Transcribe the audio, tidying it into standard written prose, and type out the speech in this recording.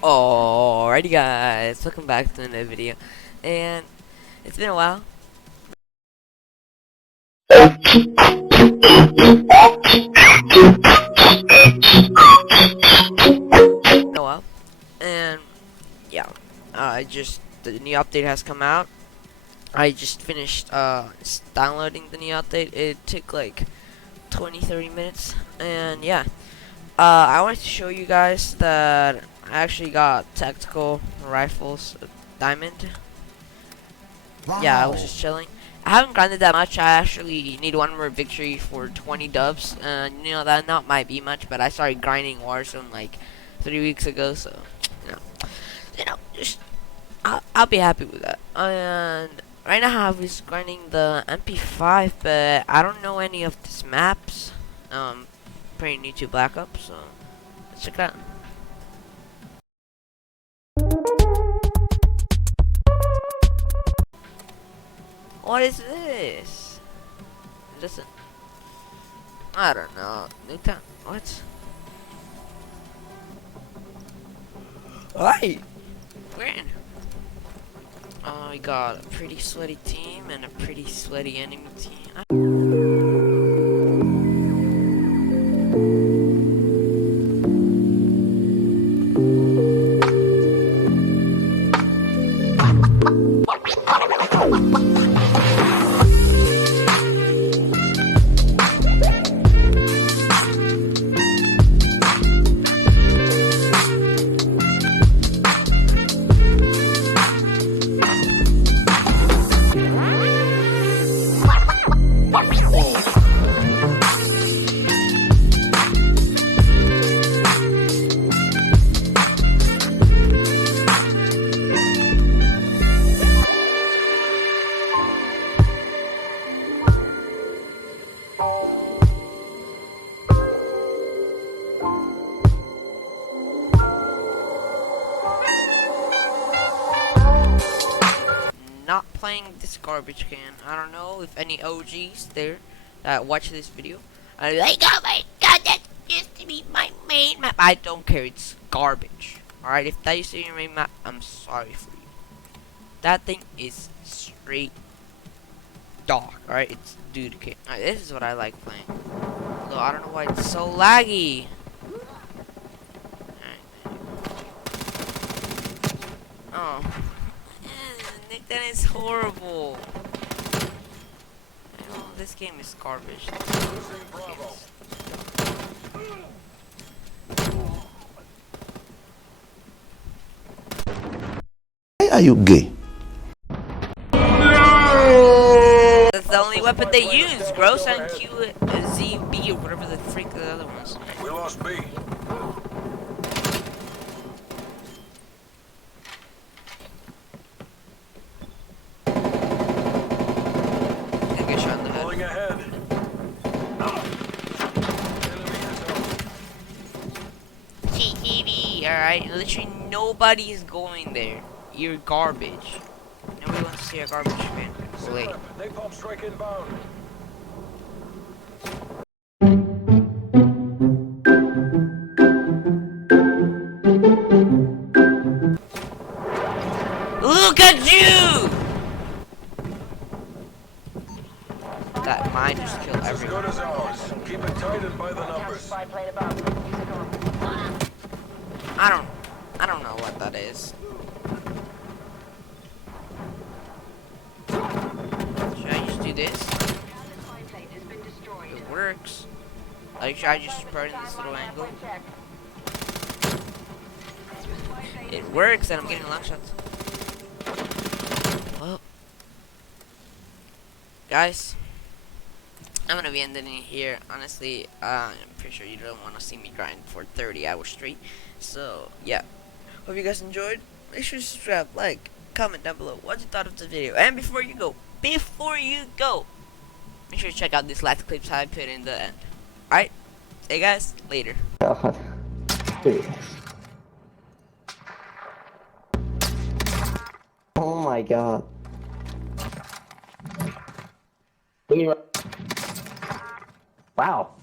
Alrighty guys, welcome back to another video, and it's been a while, and yeah, the new update has come out. I just finished downloading the new update. It took like 20-30 minutes, and yeah, I wanted to show you guys that I actually got tactical rifles, diamond. Yeah, I was just chilling. I haven't grinded that much. I actually need one more victory for 20 dubs. And you know that not might be much, but I started grinding Warzone like 3 weeks ago, so you know, just I'll be happy with that. And right now I was grinding the MP5, but I don't know any of these maps. Pretty new to Black Ops, so let's check it out. What is this? Listen. I don't know. Newtown. What? Hey! When? Oh, we got a pretty sweaty team and a pretty sweaty enemy team. Not playing this garbage can. I don't know if any OGs there that watch this video are like, oh my god, that used to be my main map. I don't care, it's garbage. Alright, if that used to be your main map, I'm sorry for you. That thing is straight dog. Alright, it's dude can. Alright, this is what I like playing. Although I don't know why it's so laggy. Oh. Nick, that is horrible. Oh, this game is garbage. Why are you gay? That's the only weapon they use. Gross and QZB or whatever the freak the other ones. We lost B. Get shot in the head. Pulling ahead. TTV, alright? Literally nobody is going there. You're garbage. Nobody wants to see a garbage man. Wait. Napalm strike inbound. Look at you! That mine just killed As good everyone. as ours. Keep it tight and by the numbers. I don't know what that is. Should I just do this? It works. Like, should I just burn this little angle? It works, and I'm getting long shots. Well, guys, I'm gonna be ending it here. Honestly, I'm pretty sure you don't want to see me grind for 30 hours straight. So, yeah. Hope you guys enjoyed. Make sure to subscribe, like, comment down below what you thought of the video. And before you go, make sure to check out these last clips I put in the end. Alright? See you guys later. God. Dude. Oh my god. Wow.